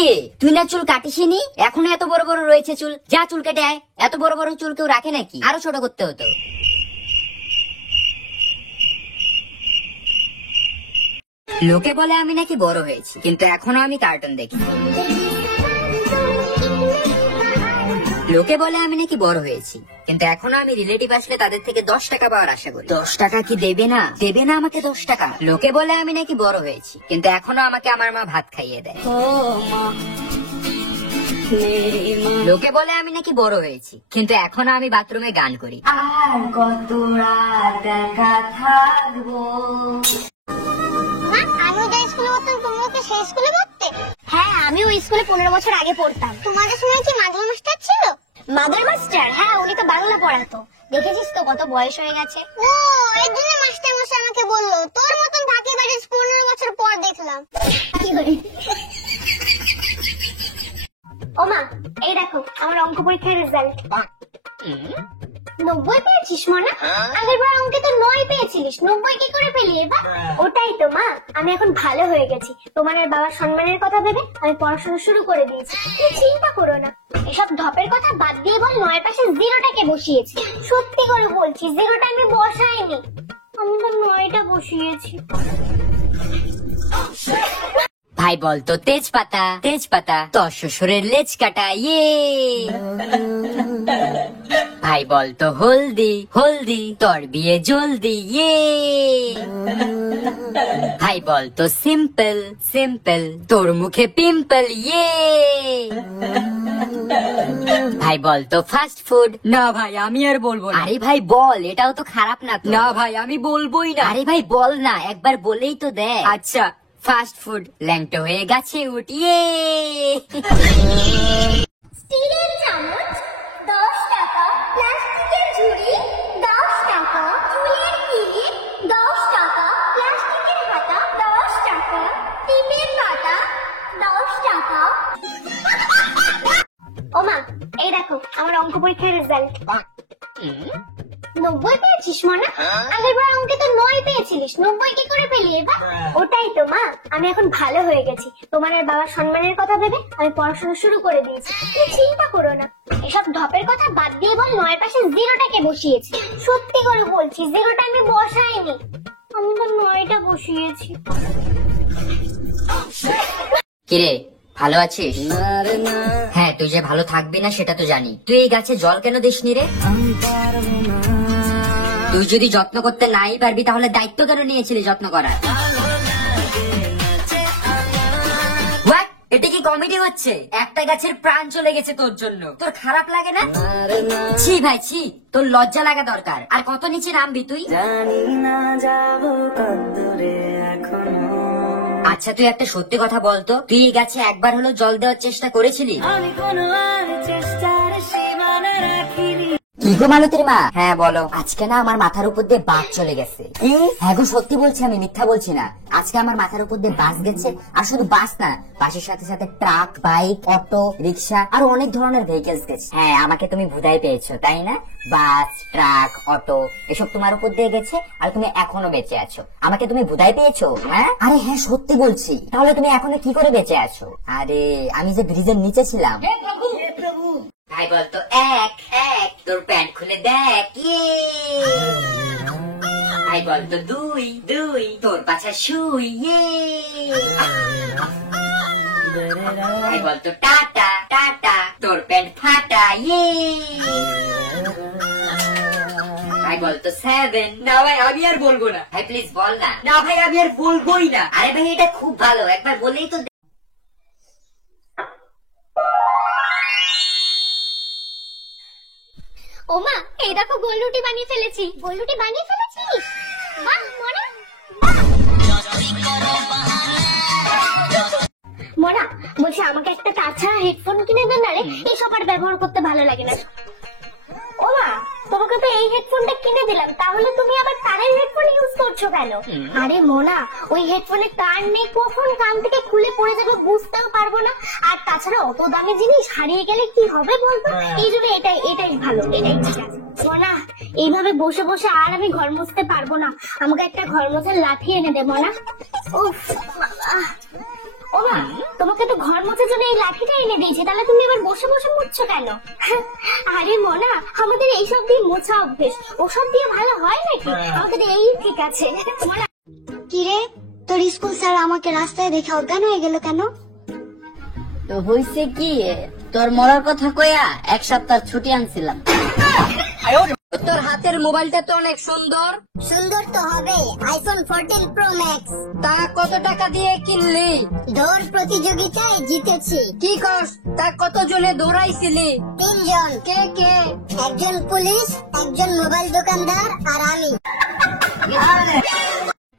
কিরে তুই না চুল কাটিসনি, এখনো এত বড় বড় রয়েছে চুল, যা চুল কেটে আয়। এত বড় বড় চুল কেউ রাখে নাকি? আরো ছোট করতে হতো। লোকে বলে আমি নাকি বড় হয়েছি, কিন্তু এখনো আমি কার্টুন দেখি। লোকে বলে আমি নাকি বড় হয়েছি, কিন্তু এখনো আমি রিলেটিভ আসলে তাদের থেকে 10 টাকা পাওয়ার আশা করি। 10 টাকা কি দেবে না? দেবে না আমাকে 10 টাকা? লোকে বলে আমি নাকি বড় হয়েছি, কিন্তু এখনো আমাকে আমার মা ভাত খাইয়ে দেয়। লোকে বলে আমি নাকি বড় হয়েছি, কিন্তু এখনো আমি বাথরুমে গান করি। আর কত রাত একা থাকবো। হ্যাঁ, আমি ওই স্কুলে 15 বছর আগে পড়তাম। তোমাদের সময় কি মাদুর মাস্টার ছিল? মাদুর মাস্টার? হ্যাঁ, উনি তো বাংলা পড়াতো। দেখেছিস তো কত বয়স হয়ে গেছে। ও, এর জন্য মাস্টার মশাই আমাকে বললো তোর মতন ঢাকি বাড়ি 15 বছর পর দেখলাম। ও মা, এই দেখো আমার অঙ্ক পরীক্ষার রেজাল্ট। 90 পেয়েছিস মনা? আগের বার অঙ্কে তো 9 পেয়েছিলিস, 90 কি করে পেলি এবার? ওটাই তো মা, আমি এখন ভালো হয়ে গেছি। তোমার আর বাবার সম্মানের কথা ভেবে আমি পড়াশোনা শুরু করে দিয়েছি। তুমি চিন্তা করো না। এসব ঢপের কথা বাদ দিয়ে বল, 9 পাশে 0টাকে বসিয়েছি। সত্যি করে বলছি, 0টা আমি বসাইনি, আমি তো 9টা বসিয়েছি। ভাই বলতো তেজপাতা, তেজপাতা তোর শ্বশুরের লেজ কাটা। ইয়ে ভাই বলতো হলদি, হলদি তোর বিয়ে জলদি। ইয়ে ভাই বলতো সিম্পল, সিম্পল তোর মুখে পিম্পল। ইয়ে ভাই বলতো ফাস্ট ফুড। না ভাই আমি আর বলবো না। আরে ভাই বল, এটাও তো খারাপ না। না ভাই আমি বলবোই না। আরে ভাই বল না, একবার বলেই তো দেখ। আচ্ছা, ফাস্ট ফুড ল্যাংটো হয়ে গেছে উঠিয়ে। স্টিলের চামচ 10 টাকা, প্লাস্টিকের ঝুড়ি 10 টাকা, চুলের কিলিপ 10 টাকা, প্লাস্টিকের হাতা 10 টাকা, টিপের পাতা 10 টাকা। ও মা, এই দেখো আমার অঙ্ক পরীক্ষার রেজাল্ট। 90 পেয়েছিস মনা? আগের বার অঙ্কে তো 9 পেয়েছিলিস, 90 কি করে পেলি এবার? ওটাই তো মা, আমি এখন ভালো হয়ে গেছি। তোমার আর বাবার সম্মানের কথা ভেবে আমি পড়াশোনা শুরু করে দিয়েছি। তুমি চিন্তা করো না। এসব ঢপের কথা বাদ দিয়ে বল, 9 পাশে 0টাকে বসিয়েছি। সত্যি করে বলছি, 0টা আমি বসাইনি, আমি তো 9টা বসিয়েছি। কিরে ভালো আছিস? হ্যাঁ, তুই যে ভালো থাকবি না সেটা তো জানি। তুই এই গাছে জল কেন দিসনি রে? তুই যদি যত্ন করতে নাই পারবি তাহলে দায়িত্ব কেন নিয়েছিলি যত্ন করার? এটা কি কমেডি হচ্ছে? একটা গাছের প্রাণ চলে গেছে তোর জন্য, তোর খারাপ লাগে না? ছি ভাই ছি, তোর লজ্জা লাগা দরকার। আর কত নিচে নামবি তুই? আচ্ছা তুই একটা সত্যি কথা বলতো, তুই এই গাছে একবার হলো জল দেওয়ার চেষ্টা করেছিলি? কি গো মালতীর মা? হ্যাঁ বলো। আজকে না আমার মাথার উপর দিয়ে বাস চলে গেছে। হ্যাঁ গো সত্যি বলছি, আমি মিথ্যা বলছি না। আজকে আমার মাথার উপর দিয়ে বাস গেছে। আর শুধু বাস না, বাসের সাথে সাথে ট্রাক, বাইক, অটো, রিক্সা আরো অনেক ধরনের ভেহিকেলস গেছে। হ্যাঁ, আমাকে তুমি ভুদাই পেয়েছো তাই না? বাস, ট্রাক, অটো এসব তোমার উপর দিয়ে গেছে আর তুমি এখনো বেঁচে আছো। আমাকে তুমি ভুদাই পেয়েছো? হ্যাঁ আরে হ্যাঁ সত্যি বলছি। তাহলে তুমি এখনো কি করে বেঁচে আছো? আরে আমি যে ব্রিজের নিচে ছিলাম। ভাই বলতো এক এক তোর প্যান্ট খুলে দেখ। ভাই বলতো দুই দুই তোর পাছা শুই। ভাই বলতো টাটা টাটা তোর প্যান্ট ফাটা। ভাই বলতো 7। না ভাই আমি আর বলবো না। ভাই প্লিজ বল না। না ভাই আমি আর বলবোই না। আরে ভাই এটা খুব ভালো, একবার বলেই তো। ও মা, এই দেখো গোল রুটি বানিয়ে ফেলেছি। গোল রুটি বানিয়ে ফেলেছিস? বাহ মনা, মনা বলছি আমাকে একটা তাছাড়া হেডফোন কিনে দেন না রে, এইসব আর ব্যবহার করতে ভালো লাগে না। ও মা, তোমাকে তো এই হেডফোনটা কিনে দিলাম, তাহলে তুমি আবার তারের হেডফোন ইউজ করছো কেন? আরে মোনা, ওই হেডফোনে তার নেই, কখন কান থেকে খুলে পড়ে যাবে বুঝতেও পারবো না। আর তাছাড়া অত দামি জিনিস হারিয়ে গেলে কি হবে বলতো? এই জন্য এটাই ভালো, এটাই ঠিক আছে। মোনা, এইভাবে বসে বসে আর আমি ঘর মুছতে পারবো না, আমাকে একটা ঘর মোছার লাঠি এনে দে মোনা। উফ বাবা। ও মা, তোমাকে তো ঘর মোছার জন্য এই লাঠিটা এনে দিয়েছে, তাহলে তুমি এবার বসে বসে মুছছো কেন? আরে মোনা, আমাদের এইসব দিয়ে মোছা অভ্যেস, ওসব দিয়ে ভালো হয় নাকি? আমাদের এই ঠিক আছে। মোনা, কিরে, তোর স্কুল স্যার আমাকে রাস্তায় দেখে অজ্ঞান হয়ে গেল কেন? তো হইছে কি, তোর মরার কথা কইয়া 1 সপ্তাহ ছুটি আনছিলাম। তোর হাতের মোবাইলটা তো অনেক সুন্দর। সুন্দর তো হবে, আইফোন 14 প্রো ম্যাক্স। তা কত টাকা দিয়ে কিনলি? দৌড় প্রতিযোগিতায় জিতেছি। কি কস, তা কত জনে দৌড়াইছিলি? 3 জন। কে কে? একজন পুলিশ, একজন মোবাইল দোকানদার আর আমি।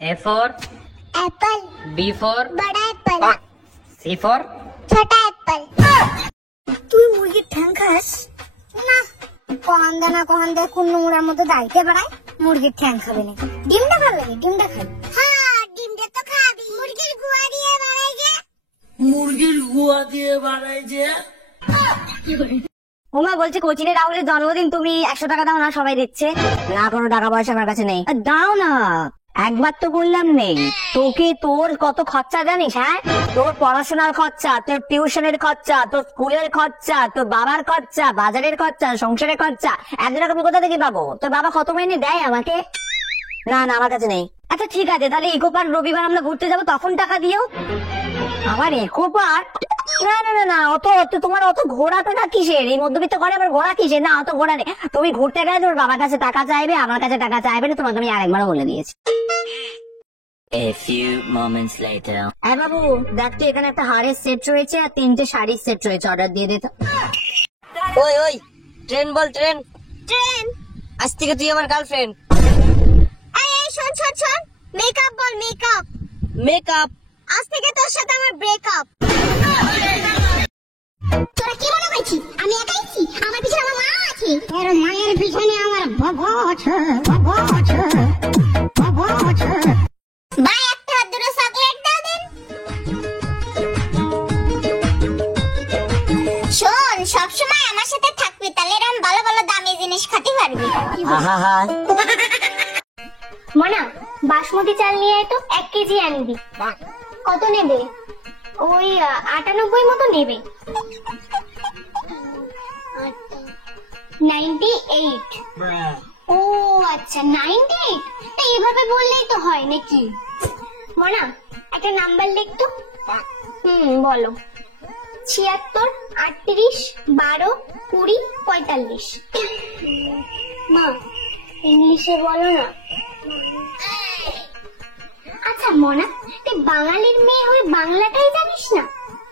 A for Apple, B for বড় অ্যাপল, C for ছোট অ্যাপল। তুই মুরগির ঠ্যাং খাস না? কহান দানা কহান দে কোন নোংরার মতো দাইতে পারায় মুরগির ঠ্যাং খাবে না। ডিমটা খাবে, ডিমটা খাই। হ্যাঁ, ডিমটা তো খাবি। মুরগির গুয়া দিয়ে বানাই যে। ওমা বলছে কোচিনে রাহুলের জন্মদিন, তুমি 100 টাকা দাও না, সবাই দিচ্ছে। না, কোনো টাকা পয়সা আমার কাছে নেই। দাও না, একবার তো বললাম নেই। তোকে তোর কত খরচা জানিস? হ্যাঁ, তোর পড়াশোনার খরচা, তোর টিউশনের খরচা, তোর স্কুলের খরচা, তোর বাবার খরচা, বাজারের খরচা, সংসারের খরচা, 1 টাকা আমি কোথা থেকে পাবো? তোর বাবা কত মাইনে দেয় আমাকে? না না, আমার কাছে নেই। আচ্ছা ঠিক আছে, তাহলে ইকো পার্ক রবিবার আমরা ঘুরতে যাবো, তখন টাকা দিও। আমার ইকো পার্ক? না না না না, তোমার অত ঘোড়া টাকা কিসের? এই মধ্যবিত্ত ঘরে আবার ঘোড়া কিসের? না, অত ঘোড়া নেই। তুমি ঘুরতে গেলে তোর বাবার কাছে টাকা চাইবে, আমার কাছে টাকা চাইবে না, তোমাকে আমি আরেকবার বলে দিয়েছি। A few moments later. হ্যাঁ বাবু, দেখ তো এখানে একটা হারের সেট রয়েছে আর 3টে শাড়ির সেট রয়েছে, অর্ডার দিয়ে দে তো। ওই ওই, ট্রেন বল, ট্রেন। ট্রেন। আজ থেকে তুই আমার গার্লফ্রেন্ড। এই শোন শোন শোন, মেকআপ বল, মেকআপ। মেকআপ? আজ থেকে তোর সাথে আমার ব্রেকআপ। তোরা কি মনে করছিস আমি একাইছি? আমার পিছনে আমার মা আছে। এর মায়ের পিছনে আমার বাবা আছে, বাবা আছে, বাবা আছে। ভাই একটা দুটো চকলেট দাও দেন। শোন, সবসময় আমার সাথে থাকবি, তাহলে এরকম ভালো ভালো দামি জিনিস খেতে পারবি। আহা, মোনা, বাসমতি চাল নিয়ে আয় তো, 1 কেজি আনবি। কত নেবে? ওই 98 মতো নেবে। 98। ও আচ্ছা, 98। এভাবে বললেই তো হয় নাকি? মোনা, একটা নাম্বার লিখ তো। বলো। 76, 38, 12, 20, 45। মা, ইংলিশে বলো না। আচ্ছা মোনা, তুই বাঙালির মেয়ে হয়ে বাংলাটাই জানিস না?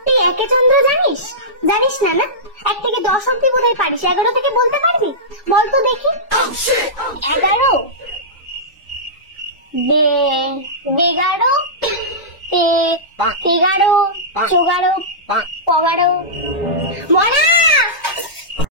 তুই একে চন্দ্র জানিস? জানিস না না? 1 থেকে 10 অব্দি বোধহয় পারিস, 11 থেকে বলতে পারবি? বল তো দেখি। 11, 11, 13, 14, 15। মোনা!